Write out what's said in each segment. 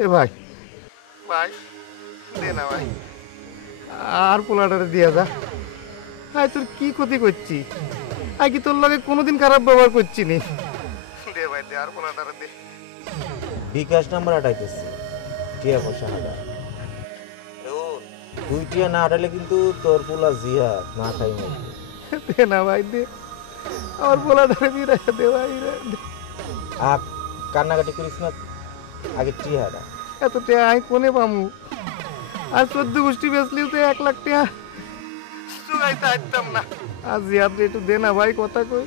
এ ভাই, ভাই দে না ভাই, আর পোলাটারে দিয়া যা। আয় তোর কি ক্ষতি করছি? আয় কি তোর লগে কোনোদিন খারাপ ব্যবহার করছি নি? দে ভাই দে, আর পোলাটারে দে। বিকাশ নাম্বার হাঁটাইতেছি, টিয়া পয়সা হাঁটা। তুই টিয়া না হাঁটালে কিন্তু তোর পোলা জিয়া না খাই মরবে। দে না ভাই দে, আমার পোলাটারে বিরাই দে ভাই রে। কান্নাকাটি করিস না, আগে টিয়া হাঁটা। এত টাকা আমি কোনে পামু? আর 14 গোষ্ঠী বেচলিও তো 1 লাখ টাকা চুরাইতে আসতাম না। আর জিয়াদ একটু দে না ভাই, কথা কই।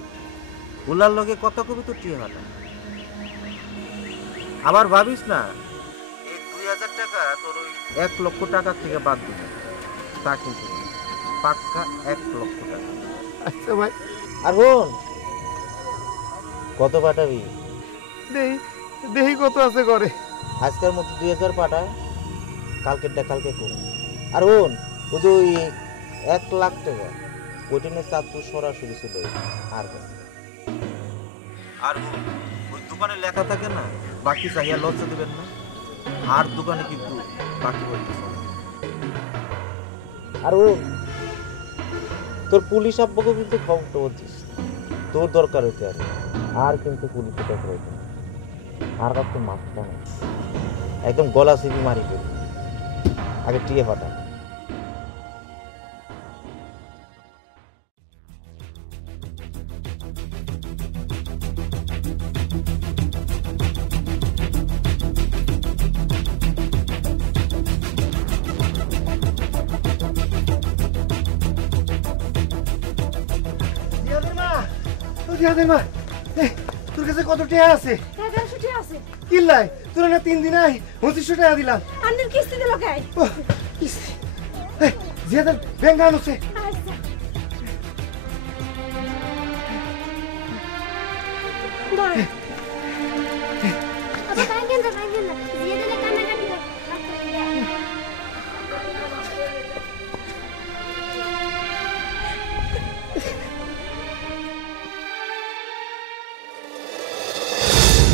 পোলার লগে কথা কবি তো টিয়া হাঁটা। আবার ভাবিস না এই 2000 টাকা তোর ওই 1 লক্ষ টাকা থেকে বাদ দিবে, তা কিন্তু না। পাক্কা 1 লক্ষ টাকা। আচ্ছা ভাই। আর বোন কত পাঠাবি? দেহি দেহি কত আছে ঘরে। আজকের মতো 2000 পাঠায়, কালকেরটা কালকে কম। আর বোন ওই যে ওই 1 লাখ টাকা ওইটা নিয়ে চাঁদপুর সরাসরি চলে আর কাছে। আর বোন ওই দোকানে লেখা থাকে না, বাকি চাহিয়া লজ্জা দেবেন না। আর দোকানে কিন্তু বাকি বলতেছে। আর বোন তোর পুলিশ আব্বাকে কিন্তু খবরটা বলছিস, তোর দরকার হইতে আর কিন্তু পুলিশে দেখা হইতে আর তো মাথা নেই, একদম গলা সিবি মারি ফেলি। আগে টিয়ে ফাটা। জিয়াদের মা, তোর কাছে কত টাকা আছে? 1100 টাকা আছে। কিল্লাই তোর না 3 দিন আই 2500 টাকা দিলাম। আন্নের কিস্তি দিল কাই? জিয়াদের ব্যাংক আনছে। আচ্ছা বাই। আবার ব্যাংকে না জিয়াদের কান্নাকাটি করে।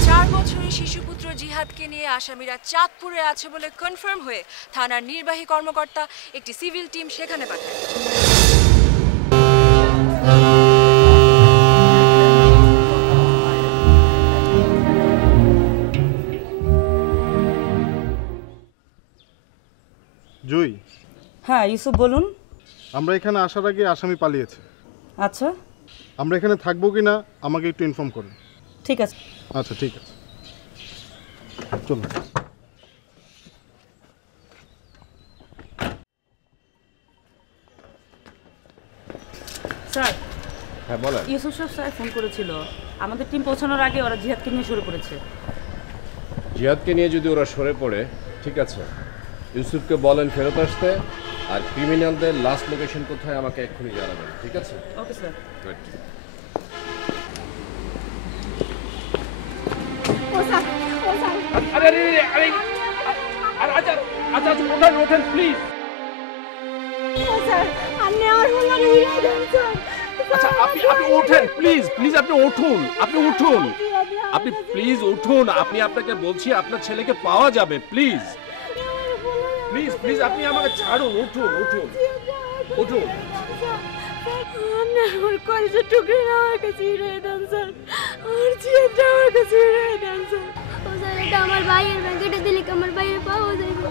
4 বছরের শিশুপুত্র জিহাদকে নিয়ে আসামিরা চাঁদপুরে আছে বলে কনফার্ম হয়ে থানার নির্বাহী কর্মকর্তা একটি সিভিল টিম সেখানে পাঠায়। জুই। হ্যাঁ ইউসুফ বলুন। আমরা এখানে আসার আগে আসামি পালিয়েছে। আচ্ছা আমরা এখানে থাকবো কিনা আমাকে একটু ইনফর্ম করুন। ঠিক আছে। আচ্ছা ঠিক আছে, চলুন। স্যার। হ্যাঁ বলেন। ইউসুফ স্যার ফোন করেছিল, আমাদের টিম পৌঁছানোর আগে ওরা জিহাদকে নিয়ে শুরু করেছে। জিহাদকে নিয়ে যদি ওরা সরে পড়ে, ঠিক আছে, ইউসুফকে বলেন ফেরত আসতে, আর ক্রিমিনালদের লাস্ট লোকেশন কোথায় আমাকে এক্ষুনি জানাবেন, ঠিক আছে? Okay sir. গুড। আরে আরে আরে আরে আচ্ছা আচ্ছা ওঠেন ওঠেন প্লিজ। ও স্যার আন্নে আর হলো না হিরো দেন স্যার। আচ্ছা আপনি আপনি ওঠেন প্লিজ প্লিজ, আপনি উঠুন, আপনি উঠুন, আপনি প্লিজ উঠুন। আপনি আপনাকে বলছি আপনার ছেলেকে পাওয়া যাবে, প্লিজ প্লিজ প্লিজ আপনি আমাকে ছাড়ুন, উঠুন উঠুন উঠুন। আন্নে আমার কলেজের টুকরি না আমার কাছে হিরো দেন স্যার। আমার জিয়াটা আমার কাছে হিরো দেন স্যার। ও স্যার এটা আমার ভাইয়ের ব্যাংক, এটা দিলে কি আমার ভাইয়ের পাওয়া যাবে?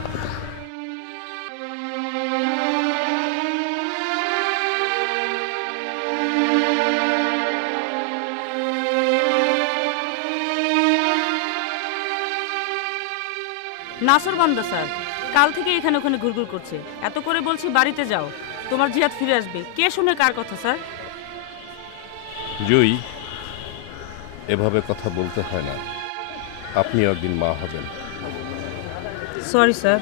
নাসরবান্দা স্যার কাল থেকে এখানে ওখানে ঘুরঘুর করছে, এত করে বলছি বাড়িতে যাও, তোমার জিহাদ ফিরে আসবে। কে শুনে কার কথা স্যার? জুই, এভাবে কথা বলতে হয় না, আপনি একদিন মা হবেন। Sorry sir.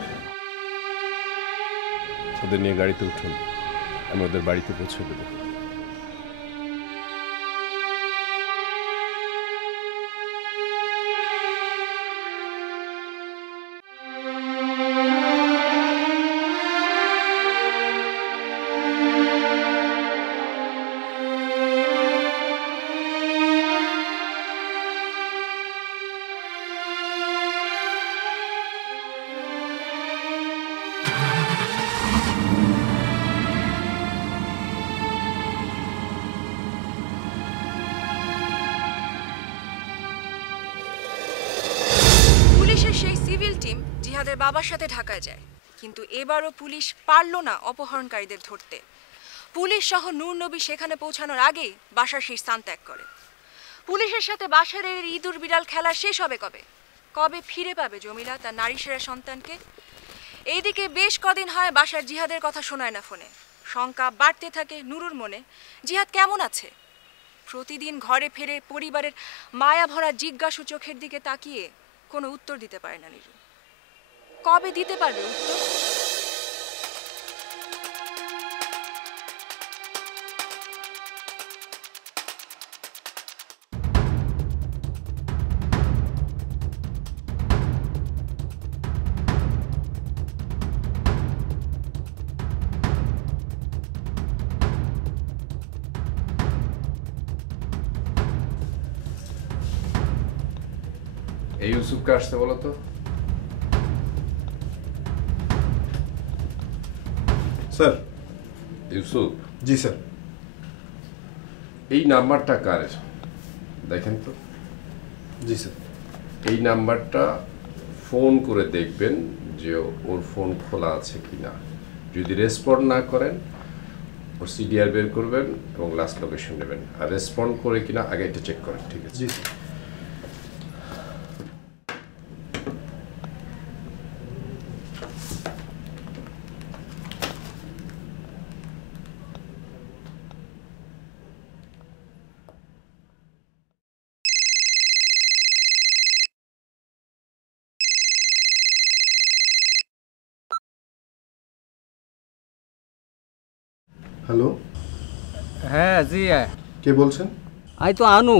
ওদের নিয়ে গাড়িতে উঠুন, আমি ওদের বাড়িতে পৌঁছে দেবো। জিহাদের বাবার সাথে ঢাকায় যায়, কিন্তু এবারও পুলিশ পারল না অপহরণকারীদের ধরতে। পুলিশ সহ নূর নবী সেখানে পৌঁছানোর আগেই বাশার সেই স্থান ত্যাগ করে। পুলিশের সাথে বাশারের ইঁদুর বিড়াল খেলা শেষ হবে কবে? কবে ফিরে পাবে জমিলা তার নারী সেরা সন্তানকে? এইদিকে বেশ কদিন হয় বাশার জিহাদের কথা শোনায় না ফোনে। শঙ্কা বাড়তে থাকে নুরুর মনে, জিহাদ কেমন আছে? প্রতিদিন ঘরে ফিরে পরিবারের মায়া ভরা জিজ্ঞাসু চোখের দিকে তাকিয়ে কোনো উত্তর দিতে পারে না নীরু। কবে দিতে পারবে উত্তর? এই ইউসুফকে আসতে বলো তো। স্যার। ইউসুফ। জি স্যার। এই নাম্বারটা কার দেখেন তো। জি স্যার। এই নাম্বারটা ফোন করে দেখবেন যে ওর ফোন খোলা আছে কিনা। যদি রেসপন্ড না করেন ওর সিডিআর বের করবেন এবং লাস্ট লোকেশন নেবেন, আর রেসপন্ড করে কিনা আগে এটা চেক করেন। ঠিক আছে? জি স্যার। হ্যালো, হ্যাঁ জি কে বলছেন? আই তো আনু,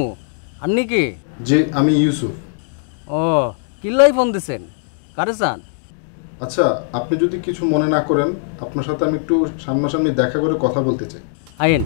আপনি কি? জি আমি ইউসুফ। ও কিল্লাই ফোন দিছেন, কারে চান? আচ্ছা, আপনি যদি কিছু মনে না করেন, আপনার সাথে আমি একটু সামনাসামনি দেখা করে কথা বলতে চাই। আইন।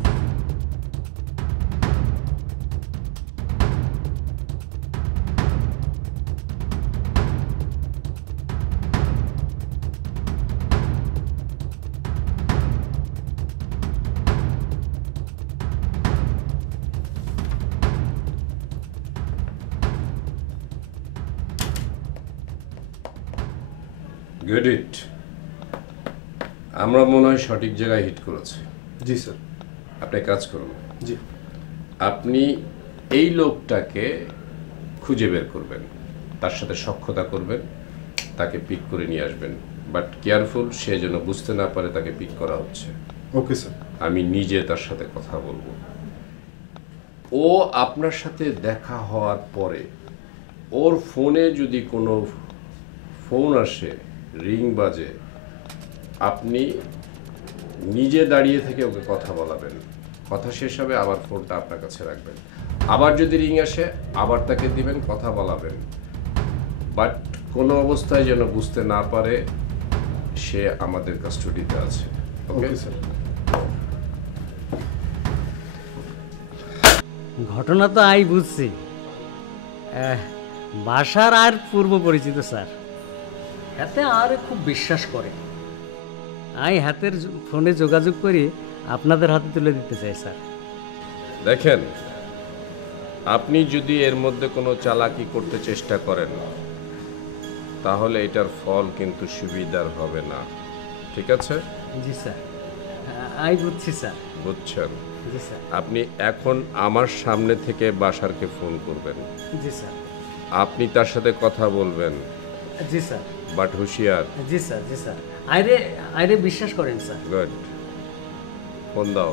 গুড ইট। আমরা মনে হয় সঠিক জায়গায় হিট করেছি। জি স্যার। আপনি কাজ করুন। জি। আপনি এই লোকটাকে খুঁজে বের করবেন, তার সাথে সখ্যতা করবেন, তাকে পিক করে নিয়ে আসবেন, বাট কেয়ারফুল সে যেন বুঝতে না পারে তাকে পিক করা হচ্ছে। Okay sir. আমি নিজে তার সাথে কথা বলবো। ও আপনার সাথে দেখা হওয়ার পরে ওর ফোনে যদি কোনো ফোন আসে, রিং বাজে, আপনি নিজে দাঁড়িয়ে থেকে ওকে কথা বলাবেন। কথা শেষ হবে আবার ফোনটা আপনার কাছে রাখবেন। আবার যদি রিং আসে আবার তাকে দিবেন, কথা বলাবেন, বাট কোনো অবস্থায় যেন বুঝতে না পারে সে আমাদের কাস্টডিতে আছে। Okay sir. ঘটনা তো আই বুঝছি, বাসার আর পূর্ব পরিচিত স্যার, হাতে আর খুব বিশ্বাস করে। আই হাতের ফোনে যোগাযোগ করি আপনাদের হাতে তুলে দিতে চাই স্যার। দেখেন, আপনি যদি এর মধ্যে কোনো চালাকি করতে চেষ্টা করেন তাহলে এটার ফল কিন্তু সুবিধার হবে না। ঠিক আছে? জি স্যার, আই বুঝছি স্যার। বুঝছেন? জি স্যার। আপনি এখন আমার সামনে থেকে বাশারকে ফোন করবেন। জি স্যার। আপনি তার সাথে কথা বলবেন, জি স্যার। বাট হুঁশিয়ার। জি স্যার। জি স্যার। আইরে আইরে বিশ্বাস করেন স্যার। গুড। ফোন দাও।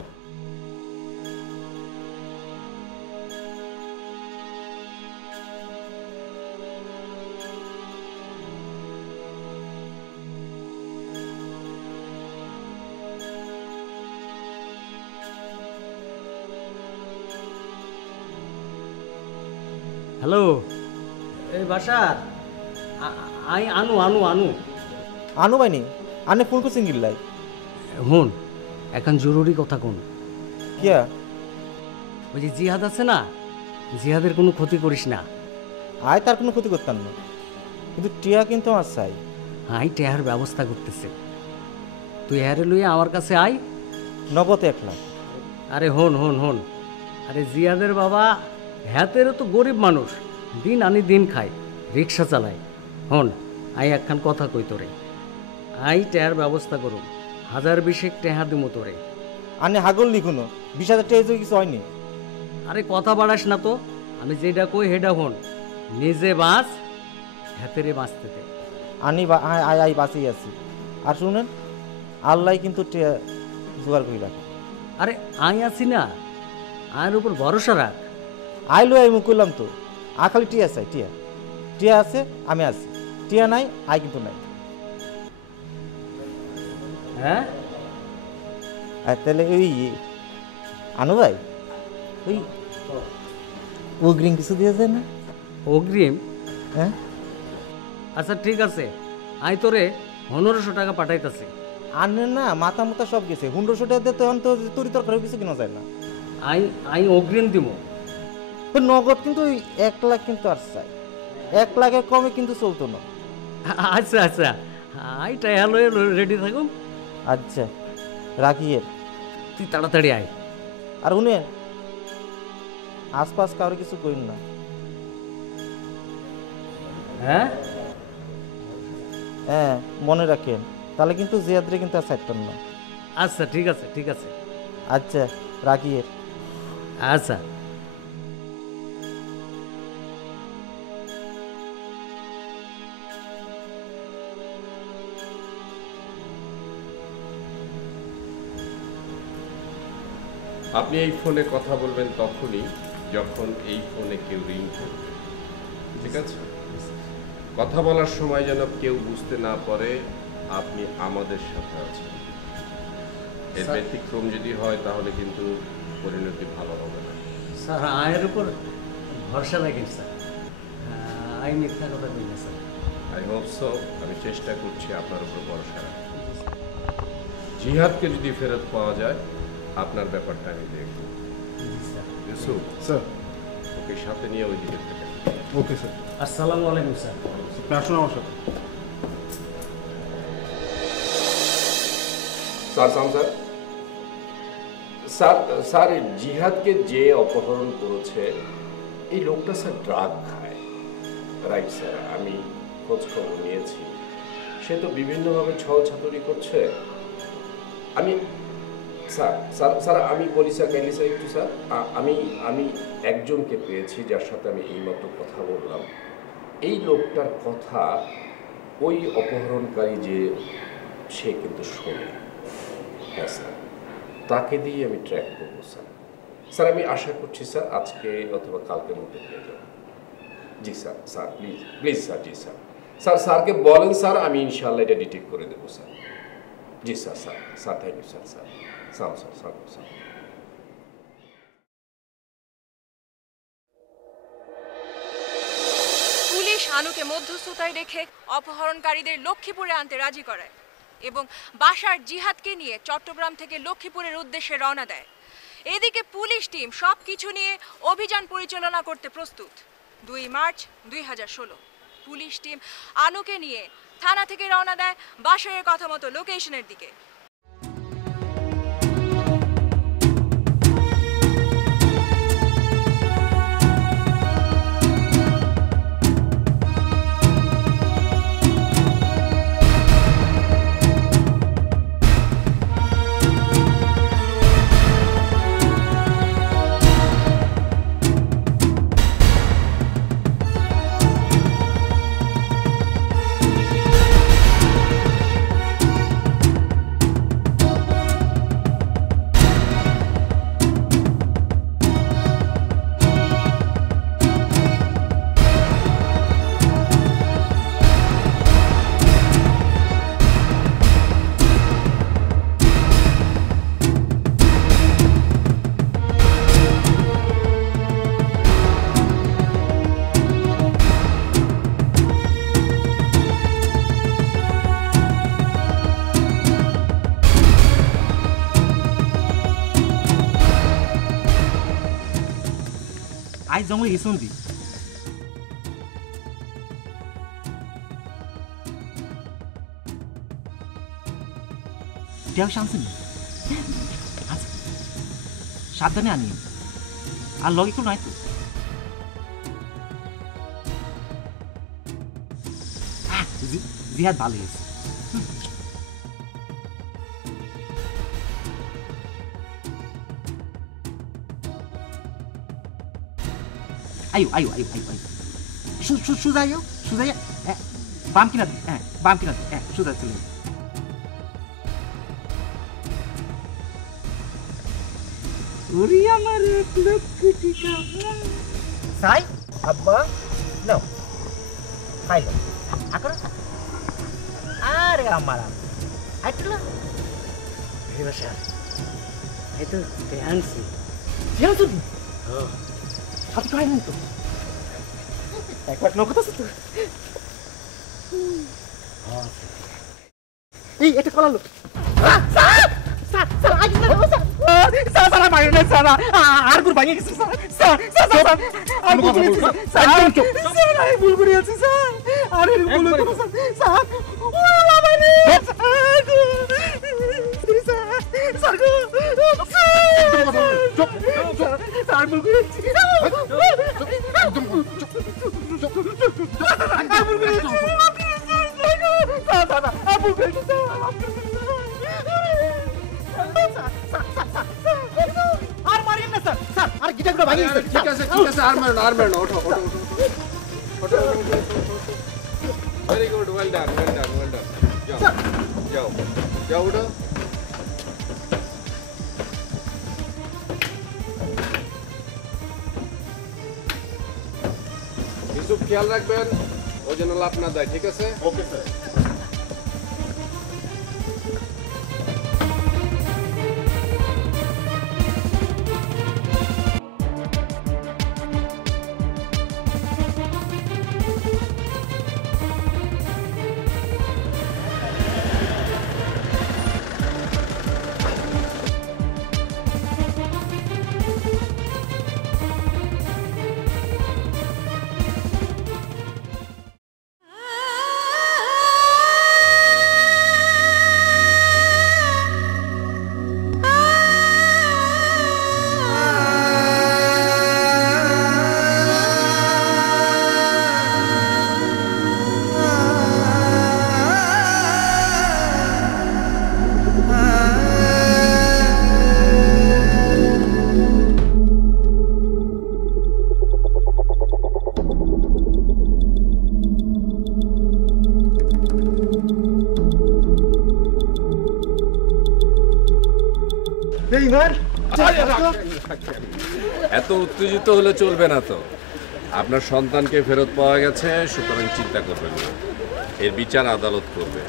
হ্যালো, এই বাসার আই আনু আনু আনু আনু বাইনি আনে ফোন করছেন গিল্লাই? হুন, এখন জরুরি কথা কোন। কিয়া? ওই যে জিহাদ আছে না, জিহাদের কোনো ক্ষতি করিস না। আয় তার কোনো ক্ষতি করতাম না, কিন্তু টিয়া কিন্তু আমার চাই। আই টেহার ব্যবস্থা করতেছে, তুই হ্যারে লইয়া আমার কাছে আয়। নগদ 1 লাখ। আরে হন হন হন, আরে জিয়াদের বাবা হাতেরও তো গরিব মানুষ, দিন আনি দিন খায়, রিক্সা চালায়। হন, আই একখান কথা কই তোরে, আই টেয়ার ব্যবস্থা করুম, 1000 টেহা দিমু তোরে। আনে হাগল লিখুন 20,000 টাকা কিছু হয়নি। আরে কথা বাড়াস না তো, আমি যেটা কই হেডা হন, নিজে বাঁচ, হাতেরে বাঁচতে দে। আনি আই বাঁচিয়ে আছি। আর শুনেন, আল্লাহ কিন্তু জোগাড় করে রাখে। আরে আই আছি না, আয়ের উপর ভরসা রাখ। আইলো আই মুখ করলাম তো, খালি টিয়া চাই, টিয়া আছে আমি আছি, টিয়া নাই আই কিন্তু নাই। হ্যাঁ আর তাহলে ওই আনু ভাই, ওই অগ্রিম কিছু দিয়ে যায় না? অগ্রিম? হ্যাঁ আচ্ছা ঠিক আছে, আই তোরে 1500 টাকা পাঠাইতাছি। আনে না, মাথা মাথা সব গেছে, 1500 টাকা দিয়ে তখন তো তরি তরকারি কিছু কিনা যায় না। আই অগ্রিম দিব। নগদ কিন্তু 1 লাখ কিন্তু আর চাই, 1 লাখের কমে কিন্তু চলতো না। আচ্ছা আচ্ছা, আই টাকা রেডি থাকুম। আচ্ছা রাখিয়ে তুই তাড়াতাড়ি আয়। আর শুনেন, আশপাশ কারো কিছু কইন না। হ্যাঁ হ্যাঁ মনে রাখেন, তাহলে কিন্তু জিয়াদরে কিন্তু আর ছাড়তেন না। আচ্ছা ঠিক আছে ঠিক আছে। আচ্ছা রাখিয়ে। আচ্ছা আপনি এই ফোনে কথা বলবেন তখনই যখন এই ফোনে কেউ রিং করবে, ঠিক আছে? কথা বলার সময় যেন কেউ বুঝতে না পারে আপনি আমাদের সাথে আছেন। এর ব্যতিক্রম যদি হয় তাহলে কিন্তু পরিণতি ভালো হবে না। স্যার আয়ের উপর ভরসা রাখেন স্যার, আই মিথ্যা কথা কই না স্যার। I hope so. আমি চেষ্টা করছি আপনার উপর ভরসা রাখতে। জিহাদকে যদি ফেরত পাওয়া যায় আপনার ব্যাপারটা আমি দেখব। ইউসুফ স্যার। ওকে সাথে নিয়ে ওই দিকে থাকেন। Okay sir. আসসালামু আলাইকুম স্যার। আপনি আসুন আমার সাথে। স্যার স্যার স্যার স্যার এই জিহাদকে যে অপহরণ করেছে এই লোকটা স্যার ড্রাগ খায়। রাইট স্যার, আমি খোঁজ খবর নিয়েছি। সে তো বিভিন্নভাবে ছল ছাতুরি করছে। আমি স্যার স্যার স্যার আমি বলি স্যার, কাইন্ডলি স্যার একটু স্যার, আমি একজনকে পেয়েছি যার সাথে আমি এইমাত্র কথা বললাম। এই লোকটার কথা ওই অপহরণকারী যে সে কিন্তু শোনে। হ্যাঁ স্যার, তাকে দিয়ে আমি ট্র্যাক করবো স্যার। স্যার আমি আশা করছি স্যার আজকে অথবা কালকের মধ্যে পেয়ে যাব। জি sir, sir please please sir. জি স্যার, স্যার স্যারকে বলেন স্যার, আমি ইনশাআল্লাহ এটা ডিটেক্ট করে দেবো স্যার। জি sir, sir sir thank you sir. Sir sir sir sir sir police আনুকে মধ্যস্থতায় রেখে অপহরণকারীদের লক্ষ্মীপুরে আনতে রাজি করায় এবং বাসার জিহাদকে নিয়ে চট্টগ্রাম থেকে লক্ষ্মীপুরের উদ্দেশ্যে রওনা দেয়। এদিকে পুলিশ টিম সবকিছু নিয়ে অভিযান পরিচালনা করতে প্রস্তুত। 2 মার্চ 2016 পুলিশ টিম আনুকে নিয়ে থানা থেকে রওনা দেয় বাসারের কথা মতো লোকেশনের দিকে। আই জঙ্গলে গেছুন দি টিয়া শানছেন আচ্ছা সাবধানে আনিয়ে আর লগে কেউ নাই তো জিহাদ ভালো হয়েছে। আয়ো আয়ো আয়ো আয়ো আয়ো সুজা আয়ো সুজা বাম কিনা হ্যাঁ বাম কিনা হ্যাঁ সুজা চলে ওরে আমার এক লক্ষ টিকা সাই আব্বা নাও খাইলো আকর আরে আমার আইতলা বিবাসা এই তো আনছি জিয়া তো আপনি তো আইলেন তো একবার নগদ আছে তো এই এটা কলালো আর গুর ভাঙে গেছে ভুল করে আছে স্যার আরে ভুল করে স্যার স্যার ভুল করে আর মারিয়েন না স্যার স্যার আর গিটারগুলো ভাঙিয়ে গেছে ঠিক আছে আর মারো না ওঠো ভেরি গুড ওয়েল ডান যাও ওঠো কিছু খেয়াল রাখবেন ও যেন লাভ না দেয়, ঠিক আছে? Okay sir. এত উত্তেজিত হলে চলবে না তো। আপনার সন্তানকে ফেরত পাওয়া গেছে, সুতরাং চিন্তা করবেন না, এর বিচার আদালত করবে।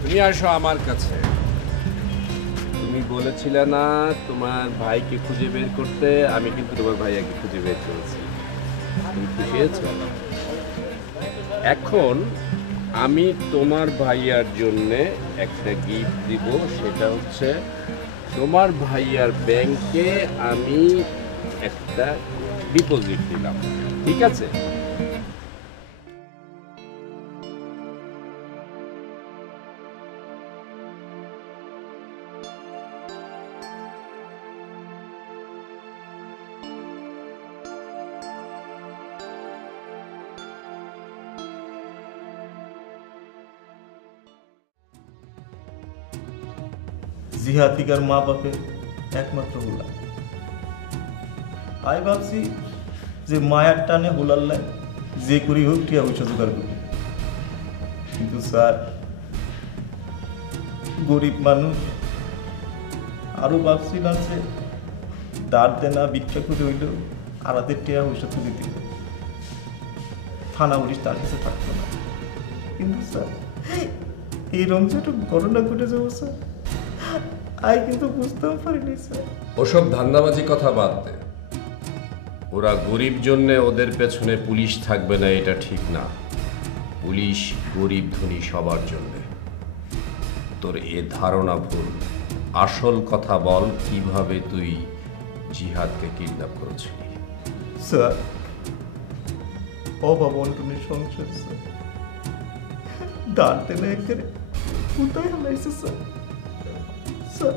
তুমি আসো আমার কাছে। তুমি বলেছিলে না তোমার ভাইকে খুঁজে বের করতে, আমি কিন্তু তোমার ভাইয়াকে খুঁজে বের করেছি। তুমি খুশি হয়েছো? এখন আমি তোমার ভাইয়ার জন্য একটা গিফট দিব, সেটা হচ্ছে তোমার ভাইয়ার ব্যাংকে আমি একটা ডিপোজিট দিলাম, ঠিক আছে? জিহাদিকার মা বাপের একমাত্র হুলা। আমি ভাবছি যে মায়ার টানে হুলাল্লায় যে করি হোক টিয়া পয়সা জোগাড় করি, কিন্তু স্যার গরিব মানুষ, আরো ভাবছি না যে দাঁড় দেনা ভিক্ষা করে হইলেও আরাদের টিয়া পয়সা তুলে দিল, থানা পুলিশ তার কাছে থাকতো না। কিন্তু স্যার এই রমজাটা ঘটনা ঘটে যাবো স্যার, আমি কিন্তু বুঝতেও পারিনি স্যার। ওসব ধান্দাবাজি কথা বাদ দে। ওরা গরিব জন্যে ওদের পেছনে পুলিশ থাকবে না, এটা ঠিক না। পুলিশ গরিব ধনী সবার জন্যে। তোর এ ধারণা ভুল। আসল কথা বল, কিভাবে তুই জিহাদকে কিডন্যাপ করেছিলি? স্যার অভাব অন্টনের সংসার স্যার, দাঁড়তে না এখানে কোথায় হালাইছে স্যার। স্যার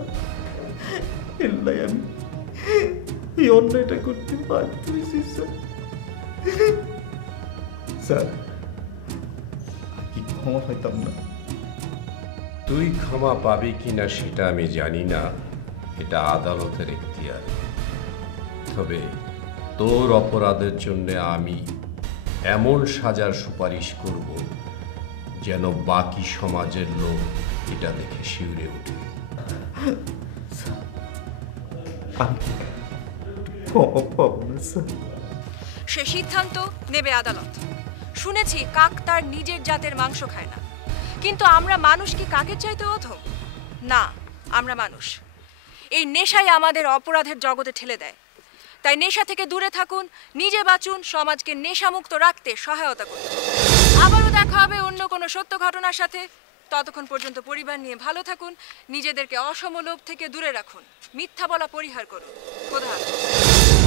এল্লাই আমি এই অন্যায়টা করতে বাধ্য হয়েছি স্যার। স্যার কি ক্ষমা পাইতাম না? তুই ক্ষমা পাবি কিনা সেটা আমি জানি না, এটা আদালতের এখতিয়ার। তবে তোর অপরাধের জন্য আমি এমন সাজার সুপারিশ করব যেন বাকি সমাজের লোক এটা দেখে শিউরে ওঠে। আমি ক্ষমা পাবো না স্যার। সে সিদ্ধান্ত নেবে আদালত। শুনেছি কাক তার নিজের জাতের মাংস খায় না, কিন্তু আমরা মানুষ কি কাকের চাইতে অধম? না, আমরা মানুষ। এই নেশাই আমাদের অপরাধের জগতে ঠেলে দেয়। তাই নেশা থেকে দূরে থাকুন, নিজে বাঁচুন, সমাজকে নেশামুক্ত রাখতে সহায়তা করুন। আবারও দেখা হবে অন্য কোনো সত্য ঘটনার সাথে। ততক্ষণ পর্যন্ত পরিবার নিয়ে ভালো থাকুন, নিজেদেরকে অসমলোভ থেকে দূরে রাখুন, মিথ্যা বলা পরিহার করুন। খোদা হাফেজ।